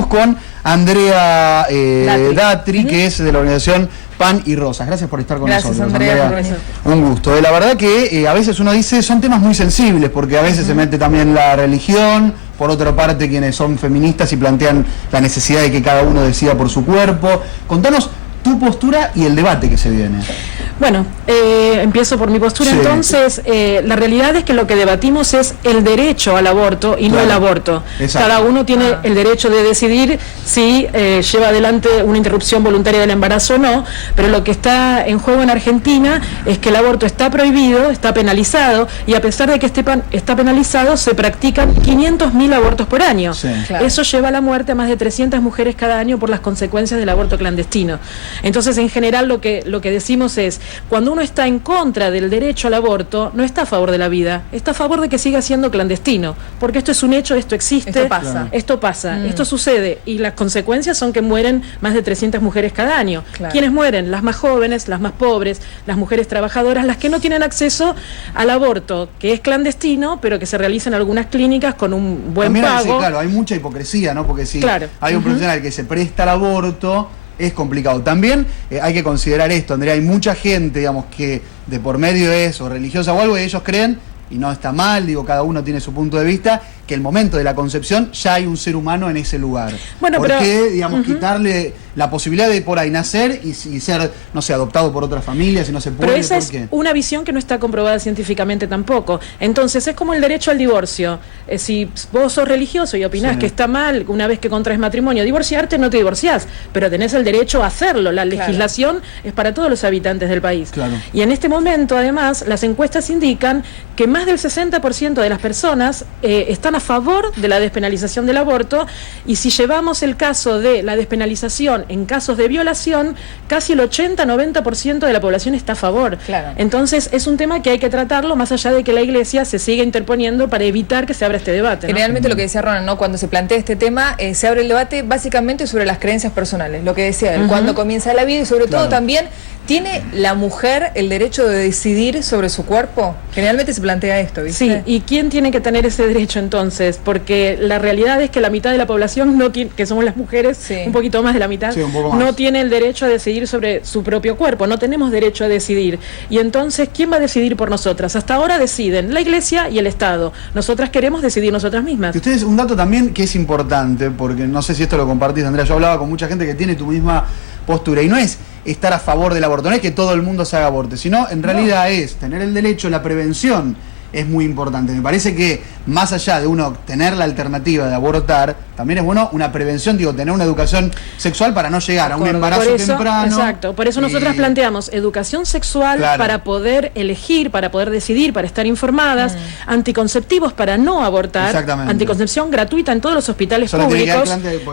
Estamos con Andrea Datri, que es de la organización Pan y Rosas. Gracias por estar con nosotros, Andrea. Un gusto. La verdad que a veces uno dice, son temas muy sensibles, porque a veces se mete también la religión, por otra parte quienes son feministas y plantean la necesidad de que cada uno decida por su cuerpo. Contanos tu postura y el debate que se viene. Bueno, empiezo por mi postura. Sí. Entonces, la realidad es que lo que debatimos es el derecho al aborto y no el aborto. Exacto. Cada uno tiene el derecho de decidir si lleva adelante una interrupción voluntaria del embarazo o no, pero lo que está en juego en Argentina es que el aborto está prohibido, está penalizado, y a pesar de que está penalizado, se practican 500.000 abortos por año. Sí. Claro. Eso lleva a la muerte a más de 300 mujeres cada año por las consecuencias del aborto clandestino. Entonces, en general, lo que decimos es, cuando uno está en contra del derecho al aborto, no está a favor de la vida, está a favor de que siga siendo clandestino, porque esto es un hecho, esto existe, esto pasa, esto sucede, y las consecuencias son que mueren más de 300 mujeres cada año. Claro. ¿Quiénes mueren? Las más jóvenes, las más pobres, las mujeres trabajadoras, las que no tienen acceso al aborto, que es clandestino, pero que se realiza en algunas clínicas con un buen pago. Claro, hay mucha hipocresía, ¿no? Porque si hay un profesional que se presta al aborto, es complicado. También hay que considerar esto, Andrea, hay mucha gente, digamos, que de por medio es o religiosa o algo, y ellos creen, y no está mal, digo, cada uno tiene su punto de vista, que el momento de la concepción ya hay un ser humano en ese lugar. Bueno, ¿por qué, digamos, quitarle la posibilidad de por ahí nacer y ser, no sé, adoptado por otra familia, si no se puede? Pero esa es una visión que no está comprobada científicamente tampoco. Entonces, es como el derecho al divorcio. Si vos sos religioso y opinás que está mal, una vez que contraes matrimonio, divorciarte, no te divorciás, pero tenés el derecho a hacerlo. La legislación es para todos los habitantes del país. Claro. Y en este momento, además, las encuestas indican que más del 60% de las personas están a favor de la despenalización del aborto, y si llevamos el caso de la despenalización en casos de violación, casi el 80-90% de la población está a favor. Claro. Entonces es un tema que hay que tratarlo, más allá de que la Iglesia se siga interponiendo para evitar que se abra este debate, ¿no? Generalmente lo que decía Ronan, ¿no? Cuando se plantea este tema, se abre el debate básicamente sobre las creencias personales, lo que decía él, cuándo comienza la vida, y sobre todo también, ¿tiene la mujer el derecho de decidir sobre su cuerpo? Generalmente se plantea esto, ¿viste? Sí, ¿y quién tiene que tener ese derecho entonces? Porque la realidad es que la mitad de la población, no tiene, que somos las mujeres, un poquito más de la mitad, no tiene el derecho a decidir sobre su propio cuerpo, no tenemos derecho a decidir. Y entonces, ¿quién va a decidir por nosotras? Hasta ahora deciden la Iglesia y el Estado. Nosotras queremos decidir nosotras mismas. Y ustedes, un dato también que es importante, porque no sé si esto lo compartís, Andrea, yo hablaba con mucha gente que tiene tu misma postura, y no es estar a favor del aborto, no es que todo el mundo se haga aborto, sino en realidad es tener el derecho, la prevención es muy importante. Me parece que más allá de uno tener la alternativa de abortar, también es bueno una prevención, digo, tener una educación sexual para no llegar a un embarazo temprano. Exacto, por eso nosotras planteamos educación sexual para poder elegir, para poder decidir, para estar informadas, anticonceptivos para no abortar, anticoncepción gratuita en todos los hospitales públicos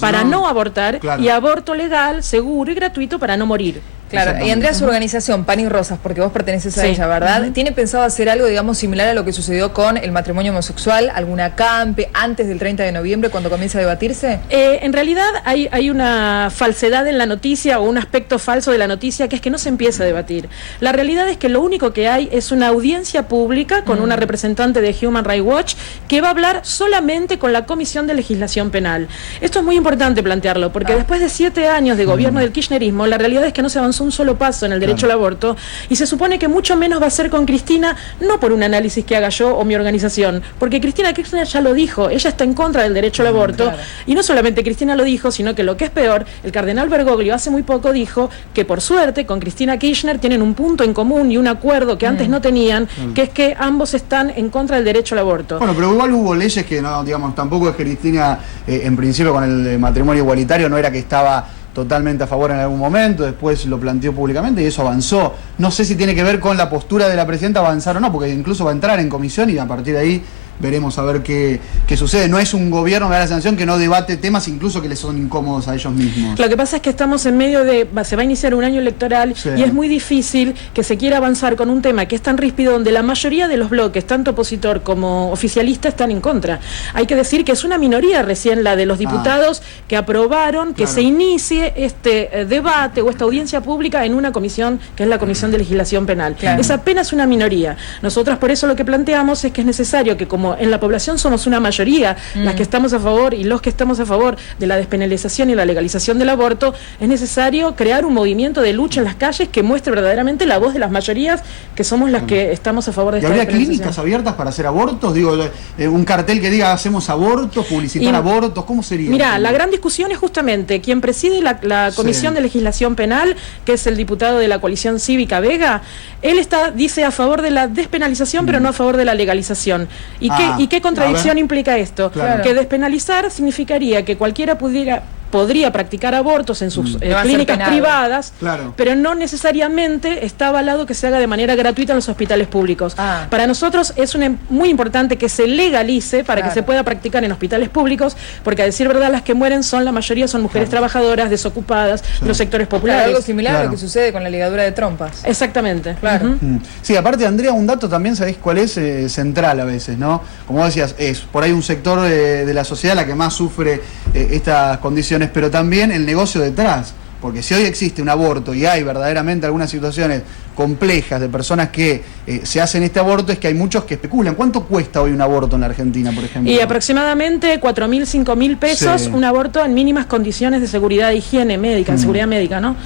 para no abortar, y aborto legal, seguro y gratuito para no morir. Claro, y Andrea, su organización, Pan y Rosas, porque vos perteneces a ella, ¿verdad? ¿Tiene pensado hacer algo, digamos, similar a lo que sucedió con el matrimonio homosexual? ¿Alguna acampe antes del 30 de noviembre cuando comienza a debatirse? En realidad hay una falsedad en la noticia, o un aspecto falso de la noticia, que es que no se empieza a debatir. La realidad es que lo único que hay es una audiencia pública con una representante de Human Rights Watch que va a hablar solamente con la Comisión de Legislación Penal. Esto es muy importante plantearlo, porque después de 7 años de gobierno del kirchnerismo, la realidad es que no se avanzó un solo paso en el derecho al aborto, y se supone que mucho menos va a ser con Cristina, no por un análisis que haga yo o mi organización, porque Cristina Kirchner ya lo dijo, ella está en contra del derecho al aborto, y no solamente Cristina lo dijo, sino que lo que es peor, el cardenal Bergoglio hace muy poco dijo que por suerte con Cristina Kirchner tienen un punto en común y un acuerdo que antes no tenían, que es que ambos están en contra del derecho al aborto. Bueno, pero igual hubo leyes que no, digamos, tampoco es que Cristina en principio con el matrimonio igualitario no era que estaba totalmente a favor en algún momento, después lo planteó públicamente y eso avanzó. No sé si tiene que ver con la postura de la presidenta avanzar o no, porque incluso va a entrar en comisión y a partir de ahí veremos a ver qué sucede. No es un gobierno, me da la sensación, que no debate temas incluso que les son incómodos a ellos mismos. Lo que pasa es que estamos en medio de... se va a iniciar un año electoral y es muy difícil que se quiera avanzar con un tema que es tan ríspido, donde la mayoría de los bloques, tanto opositor como oficialista, están en contra. Hay que decir que es una minoría recién la de los diputados que aprobaron que se inicie este debate o esta audiencia pública en una comisión que es la Comisión de Legislación Penal. Es apenas una minoría. Nosotras por eso lo que planteamos es que es necesario que, como mismo, en la población somos una mayoría, las que estamos a favor y los que estamos a favor de la despenalización y la legalización del aborto, es necesario crear un movimiento de lucha en las calles que muestre verdaderamente la voz de las mayorías, que somos las que estamos a favor de esta despenalización. ¿Y habría clínicas abiertas para hacer abortos? Digo, un cartel que diga hacemos abortos, publicitar abortos, ¿cómo sería? Mira, la gran discusión es justamente quien preside la Comisión de Legislación Penal, que es el diputado de la coalición cívica Vega. Él dice a favor de la despenalización, pero no a favor de la legalización. ¿Y qué contradicción implica esto? Claro. Que despenalizar significaría que cualquiera podría practicar abortos en sus clínicas privadas, pero no necesariamente está avalado que se haga de manera gratuita en los hospitales públicos. Para nosotros es muy importante que se legalice para que se pueda practicar en hospitales públicos, porque a decir verdad las que mueren la mayoría son mujeres trabajadoras, desocupadas, de los sectores populares. Algo similar a lo que sucede con la ligadura de trompas. Exactamente. Claro. Sí, aparte, Andrea, un dato también, ¿sabés cuál es? Central a veces, ¿no? Como decías, es por ahí un sector de la sociedad la que más sufre estas condiciones, pero también el negocio detrás, porque si hoy existe un aborto y hay verdaderamente algunas situaciones complejas de personas que se hacen este aborto, es que hay muchos que especulan. ¿Cuánto cuesta hoy un aborto en la Argentina, por ejemplo? Y aproximadamente 4.000, 5.000 pesos, un aborto en mínimas condiciones de seguridad e higiene médica, seguridad médica, ¿no?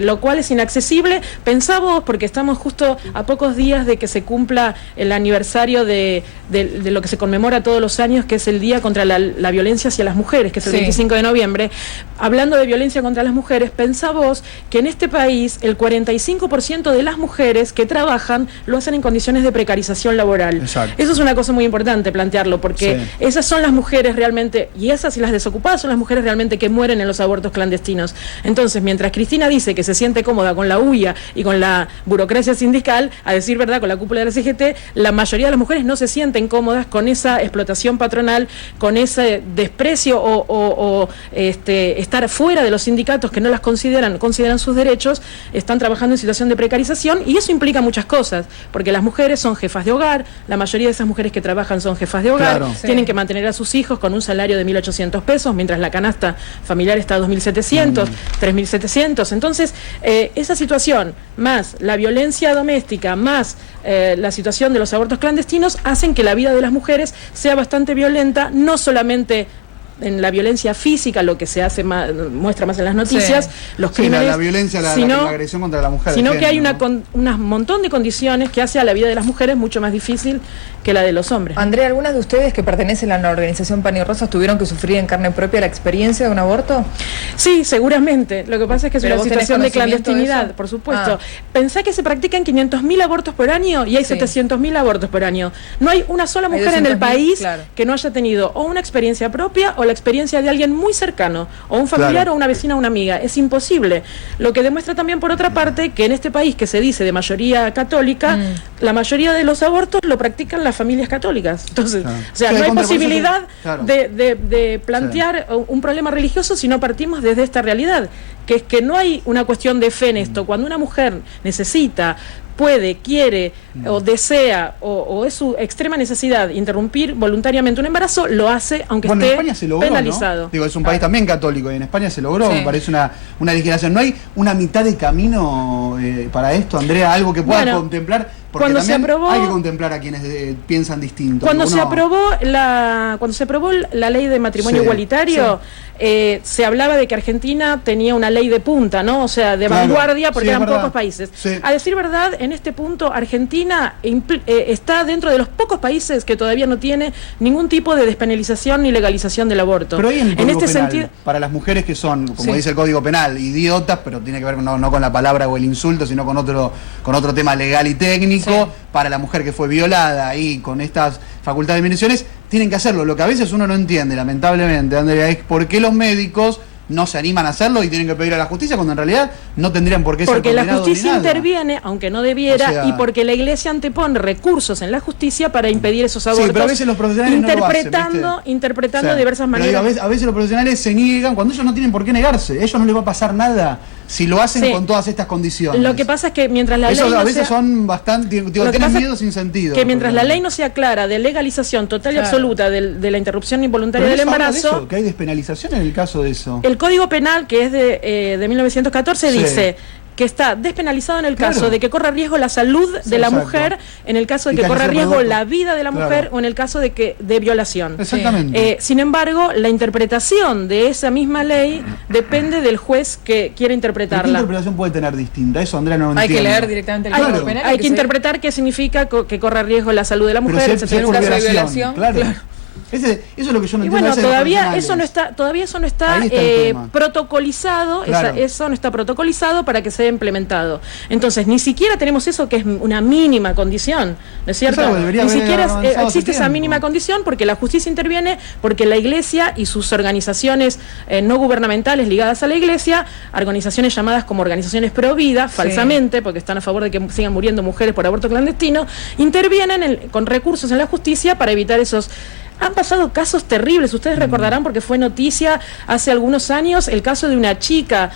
Lo cual es inaccesible. Pensamos, porque estamos justo a pocos días de que se cumpla el aniversario de lo que se conmemora todos los años, que es el Día contra la Violencia hacia las Mujeres, que es el 25 de noviembre. Hablando de violencia contra las mujeres, pensá vos que en este país el 45% de las mujeres que trabajan lo hacen en condiciones de precarización laboral. Exacto. Eso es una cosa muy importante plantearlo, porque esas son las mujeres realmente, y esas y las desocupadas son las mujeres realmente que mueren en los abortos clandestinos. Entonces, mientras Cristina dice que se siente cómoda con la UIA y con la burocracia sindical, a decir verdad, con la cúpula de la CGT, la mayoría de las mujeres no se sienten cómodas con esa explotación patronal, con ese desprecio o estar fuera de los sindicatos que no las consideran sus derechos, están trabajando en situación de precarización, y eso implica muchas cosas, porque las mujeres son jefas de hogar, la mayoría de esas mujeres que trabajan son jefas de hogar, tienen que mantener a sus hijos con un salario de 1.800 pesos, mientras la canasta familiar está a 2.700, 3.700. Entonces, esa situación, más la violencia doméstica, más la situación de los abortos clandestinos, hacen que la vida de las mujeres sea bastante violenta, no solamente en la violencia física, lo que se hace muestra más en las noticias, los crímenes, la violencia, la agresión contra la mujer, sino que hay un montón de condiciones que hace a la vida de las mujeres mucho más difícil que la de los hombres. Andrea, ¿algunas de ustedes que pertenecen a la organización Pan y Rosas tuvieron que sufrir en carne propia la experiencia de un aborto? Sí, seguramente. Lo que pasa es que es una situación de clandestinidad, por supuesto. Pensá que se practican 500.000 abortos por año y hay 700.000 abortos por año. No hay una sola mujer en el país que no haya tenido o una experiencia propia o la experiencia de alguien muy cercano, o un familiar o una vecina o una amiga. Es imposible. Lo que demuestra también, por otra parte, que en este país que se dice de mayoría católica, la mayoría de los abortos lo practican las familias católicas. Entonces, o sea, no hay posibilidad de plantear un problema religioso si no partimos desde esta realidad, que es que no hay una cuestión de fe en esto. Cuando una mujer necesita, puede, quiere o desea o es su extrema necesidad interrumpir voluntariamente un embarazo, lo hace aunque esté en España se logró, penalizado. ¿no? Digo, es un país también católico y en España se logró, me parece una legislación. ¿No hay una mitad de camino para esto, Andrea? Algo que pueda contemplar, porque cuando también se aprobó, hay que contemplar a quienes piensan distinto. Cuando se aprobó la ley de matrimonio igualitario, se hablaba de que Argentina tenía una ley de punta, ¿no? O sea, de vanguardia, porque eran pocos países. A decir verdad, en este punto Argentina está dentro de los pocos países que todavía no tiene ningún tipo de despenalización ni legalización del aborto. Pero hay en este sentido, para las mujeres que son, como dice el Código Penal, idiotas, pero tiene que ver no con la palabra o el insulto, sino con otro tema legal y técnico, para la mujer que fue violada y con estas facultades de disminuciones, tienen que hacerlo. Lo que a veces uno no entiende, lamentablemente, Andrea, es por qué los médicos no se animan a hacerlo y tienen que pedir a la justicia cuando en realidad no tendrían por qué ser condenados. Porque la justicia interviene, aunque no debiera, y porque la Iglesia antepone recursos en la justicia para impedir esos abortos. Sí, pero a veces los profesionales interpretando de diversas maneras. A veces los profesionales se niegan cuando ellos no tienen por qué negarse. A ellos no les va a pasar nada si lo hacen con todas estas condiciones. Lo que pasa es que mientras la ley a veces son bastante, tienen miedo sin sentido. Que mientras la ley no sea clara de legalización total y absoluta de la interrupción involuntaria del embarazo, que hay despenalización en el caso de eso. El Código Penal, que es de 1914, dice que está despenalizado en el caso de que corra riesgo la salud de la mujer, en el caso de que corra riesgo la vida de la mujer o en el caso de violación. Exactamente. Sin embargo, la interpretación de esa misma ley depende del juez que quiere interpretarla. ¿Qué interpretación puede tener distinta? Eso, Andrea, no entiende. Hay que leer directamente el Código Penal. Hay que interpretar qué significa que corra riesgo la salud de la mujer. Pero si es un caso de violación. Claro. Eso es lo que yo no entiendo. Y bueno, todavía eso no está protocolizado, eso no está protocolizado para que sea implementado. Entonces, ni siquiera tenemos eso, que es una mínima condición, ¿no es cierto? Ni siquiera existe esa mínima condición, porque la justicia interviene, porque la Iglesia y sus organizaciones no gubernamentales ligadas a la Iglesia, organizaciones llamadas como organizaciones pro vida, falsamente, porque están a favor de que sigan muriendo mujeres por aborto clandestino, intervienen con recursos en la justicia para evitar esos. Han pasado casos terribles, ustedes recordarán porque fue noticia hace algunos años el caso de una chica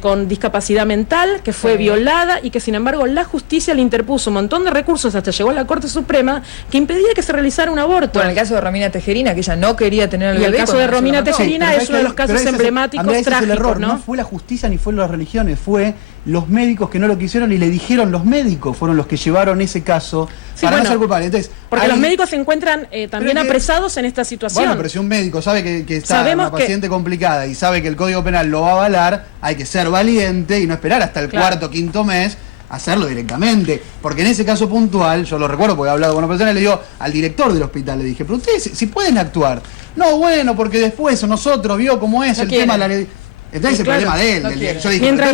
con discapacidad mental que fue violada y que sin embargo la justicia le interpuso un montón de recursos, hasta llegó a la Corte Suprema, que impedía que se realizara un aborto. Bueno, el caso de Romina Tejerina, que ella no quería tener el bebé. Y el caso de Romina Tejerina es uno de los casos emblemáticos, Andrea, trágicos, es el error, ¿no? No fue la justicia ni fue las religiones, fue los médicos que no lo quisieron y le dijeron, los médicos fueron los que llevaron ese caso para no ser culpables. Entonces, porque los médicos se encuentran también apresados en esta situación. Bueno, pero si un médico sabe que está una paciente complicada y sabe que el Código Penal lo va a avalar, hay que ser valiente y no esperar hasta el cuarto, quinto mes, hacerlo directamente. Porque en ese caso puntual, yo lo recuerdo porque he hablado con una persona, le digo al director del hospital, le dije, pero ustedes si pueden actuar. No, bueno, porque después nosotros vio cómo es el tema de la ley. Entonces el problema de él. Yo dije, mientras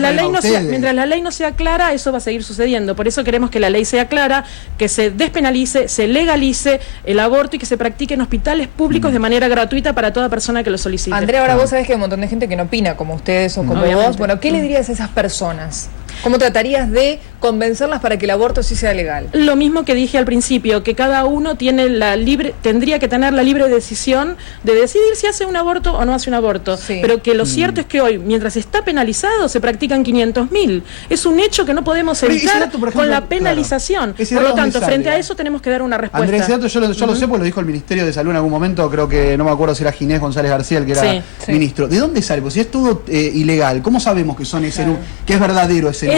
la ley no sea clara, eso va a seguir sucediendo. Por eso queremos que la ley sea clara, que se despenalice, se legalice el aborto y que se practique en hospitales públicos de manera gratuita para toda persona que lo solicite. Andrea, ahora vos sabés que hay un montón de gente que no opina como ustedes o como vos. Bueno, ¿qué le dirías a esas personas? ¿Cómo tratarías de convencerlas para que el aborto sí sea legal? Lo mismo que dije al principio, que cada uno tendría que tener la libre decisión de decidir si hace un aborto o no hace un aborto. Pero que lo cierto es que hoy, mientras está penalizado, se practican 500.000. Es un hecho que no podemos evitar con la penalización. Por lo tanto, frente a eso tenemos que dar una respuesta. Andrés, ese dato yo lo sé porque lo dijo el Ministerio de Salud en algún momento, creo que no me acuerdo si era Ginés González García el que era ministro. ¿De dónde sale? Pues si es todo ilegal, ¿cómo sabemos que son que es verdadero ese número?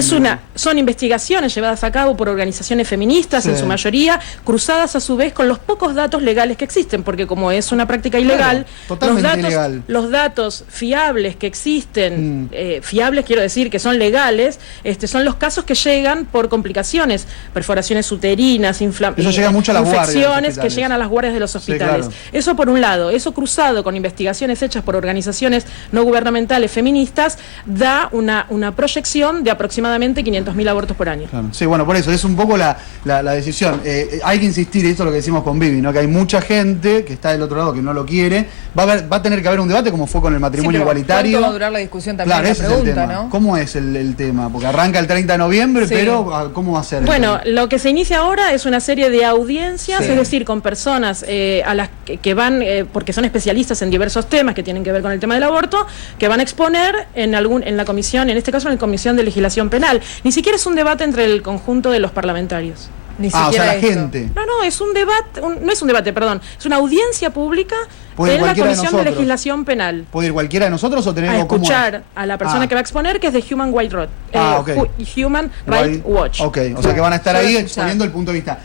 Son investigaciones llevadas a cabo por organizaciones feministas, en su mayoría, cruzadas a su vez con los pocos datos legales que existen, porque como es una práctica ilegal, los datos fiables que existen, fiables quiero decir que son legales, son los casos que llegan por complicaciones, perforaciones uterinas, infecciones que llegan a las guardias de los hospitales. Eso por un lado, eso cruzado con investigaciones hechas por organizaciones no gubernamentales feministas, da una proyección de aproximadamente 500.000 abortos por año. Claro. Sí, bueno, por eso es un poco la decisión. Hay que insistir, y esto es lo que decimos con Vivi, ¿no? Que hay mucha gente que está del otro lado que no lo quiere. Va a tener que haber un debate como fue con el matrimonio igualitario. ¿Cuánto va a durar la discusión también? Claro, esa pregunta, ¿no? ¿Cómo es el tema? Porque arranca el 30 de noviembre, pero ¿cómo va a ser? Bueno, lo que se inicia ahora es una serie de audiencias, es decir, con personas a las que van, porque son especialistas en diversos temas que tienen que ver con el tema del aborto, que van a exponer en la comisión, en este caso en la Comisión de Legislación Penal. Ni siquiera es un debate entre el conjunto de los parlamentarios. Ni siquiera la gente. No, es un debate, no es un debate, perdón, es una audiencia pública en la Comisión de Legislación Penal. ¿Puede ir cualquiera de nosotros o tenemos a escuchar a la persona que va a exponer, que es de Human Rights Watch? Ok, o sea que van a estar ahí exponiendo el punto de vista.